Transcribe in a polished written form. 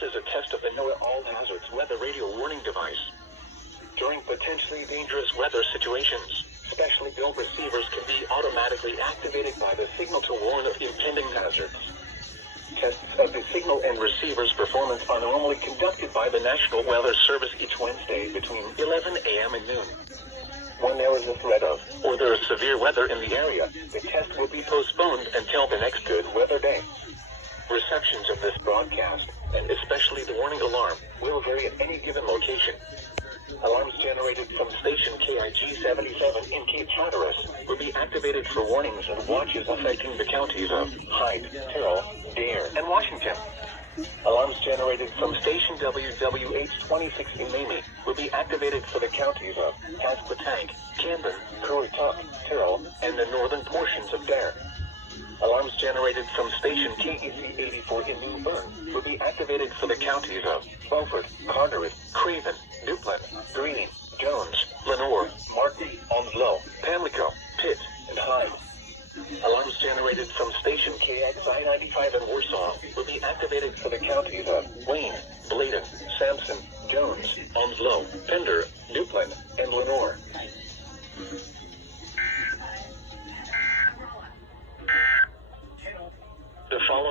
This is a test of the NOAA All Hazards Weather Radio Warning device. During potentially dangerous weather situations, specially built receivers can be automatically activated by the signal to warn of impending hazards. Tests of the signal and receiver's performance are normally conducted by the National Weather Service each Wednesday between 11 a.m. and noon. When there is a threat of, or there is severe weather in the area, the test will be postponed until the next good weather day. Receptions of this broadcast, and especially the warning alarm, will vary at any given location. Alarms generated from station KIG 77 in Cape Hatteras will be activated for warnings and watches affecting the counties of Hyde, Terrell, Dare, and Washington. Alarms generated from station WWH 26 in Mamie will be activated for the counties of Pasquotank, Camden, Currituck, Terrell, and the northern portions of Dare. Alarms generated from station KEC 84 in New Bern will be activated for the counties of Beaufort, Carteret, Craven, Duplin, Greene, Jones, Lenoir, Martin, Onslow, Pamlico, Pitt, and Hyde. Alarms generated from station KXI 95 in Warsaw will be activated for the counties of Wayne, Bladen, Sampson, Jones, Onslow, Pender, Duplin, and Lenoir.